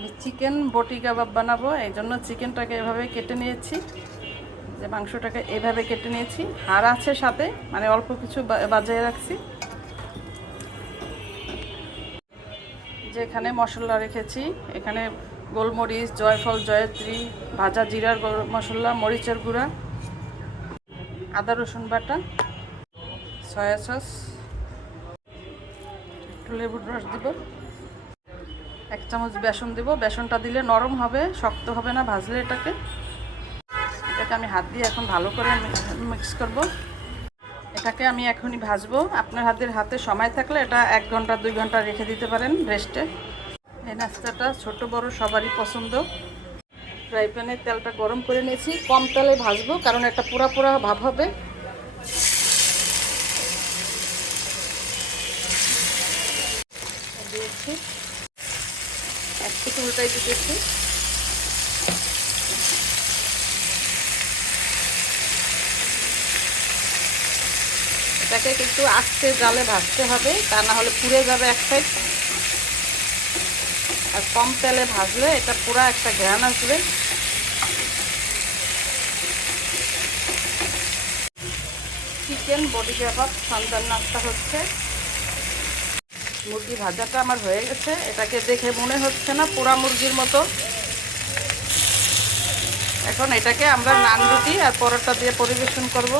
আমি চিকেন বটি কাবাব বানাবো, এই জন্য চিকেনটাকে এভাবে কেটে নিয়েছি। যে মাংসটাকে এভাবে কেটে নিয়েছি। হাড় আছে সাথে মানে অল্প কিছু বাজিয়ে রাখছি। যেখানে মশলা রেখেছি, এখানে গোলমরিচ, জয়ফল, জয়ত্রী, ভাজা জিরার মশলা, মরিচের গুঁড়া, আদা, রসুন বাটা, সয়া সস, একটু লেবুর রস দিব। এক চামচ বেসন দিব। বেসনটা দিলে নরম হবে, শক্ত হবে না, ভাজলে এটাকে। এটাকে আমি হাত দিয়ে এখন ভালো করে মিক্স করব। এটাকে আমি এখনই ভাজবো। আপনার হাতের হাতে সময় থাকলে এটা এক ঘণ্টা, দুই ঘণ্টা রেখে দিতে পারেন রেস্টে। এই নাস্তাটা ছোট, বড়, সবারই পছন্দ। ফ্রাই প্যানে তেলটা গরম করে নিয়েছি। কম তেলে ভাজবো, কারণ এটা পুরা পুরা ভাব হবে। দিয়েছি। এক থেকে উল্টাই দিতেছি। এটাকে কিন্তু আস্তে জালে ভাজতে হবে, তা না হলে পুড়ে যাবে এক সাইড আর কম তেলে ভাজলে এটা পুরা একটা ঘ্রাণ আসবে। চিকেন বডি কাবাব সন্ধ্যার নাস্তা হচ্ছে। মুরগি ভাজাটা আমার হয়ে গেছে। এটাকে দেখে মনে হচ্ছে না পোড়া মুরগির মতো। এখন এটাকে আমরা নান রুটি আর পরোটা দিয়ে পরিবেশন করব।